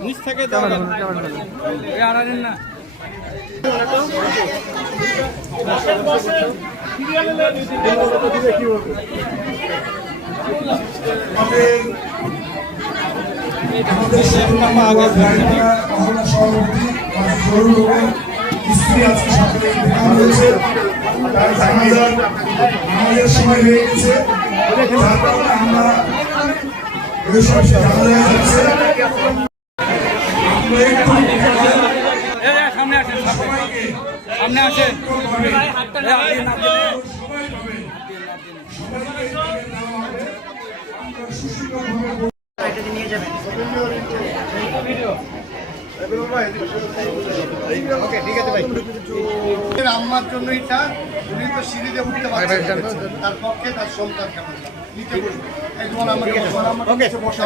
নিচ থেকে না আমাদের সভাপতি স্ত্রী আজকে সকালে হয়েছে আমাদের সময় হয়ে গেছে আমরা সামনে আসেন নিয়ে যাবেন ঠিক আছে ভাই আম্মার জন্য এটা উনি তো সিঁড়িতে উঠতে পারছেন তার পক্ষে তার সন্তান কেমন নিচে বসবে এই তোমার আমাকে বসা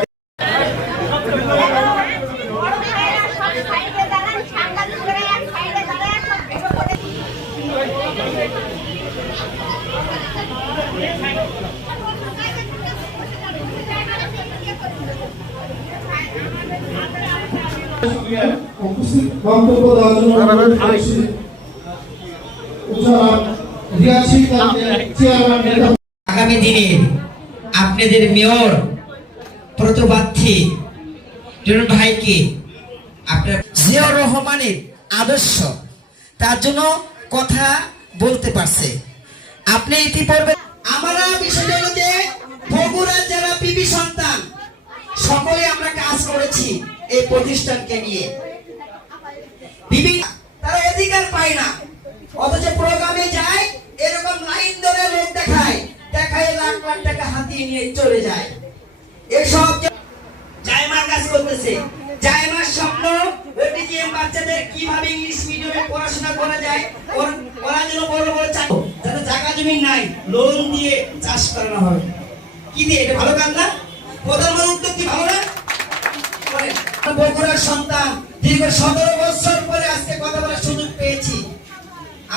আগামী দিনে আপনাদের মেয়র প্রতিপ্রার্থী ভাইকে আপনার জিয়াউর রহমানের আদর্শ তার জন্য কথা বলতে পারছে। আপনি ইতিপূর্বে আমরা বিষয়টা হলো যে বগুড়ার যারা পিপি সন্তান সকলে আমরা কাজ করেছি এই প্রতিষ্ঠানকে নিয়ে। তারা অধিকার পায় না, অথচ প্রোগ্রামে যায় এরকম লাইন ধরে লোক দেখায় লাখ লাখ টাকা হাতিয়ে নিয়ে চলে যায়। এসব জায়মার কাজ করতেছে, জায়মার স্বপ্ন ওটিজিএম বাচ্চাদের কিভাবে ইংলিশ মিডিয়ামে পড়াশোনা করা যায়, ওরা যেন বড় বড় যারা জায়গা জমি নাই লোন দিয়ে চাষ করানো হবে। কি দিয়ে? এটা ভালো কাজ না? প্রধানমন্ত্রী উদ্যোগ কি ভালো না? বগুড়ার সন্তান দীর্ঘ 17 বছর পরে আজকে কথা বলার সুযোগ পেয়েছি,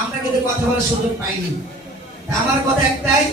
আমরা কিন্তু কথা বলার সুযোগ পাইনি। আমার কথা একটাই,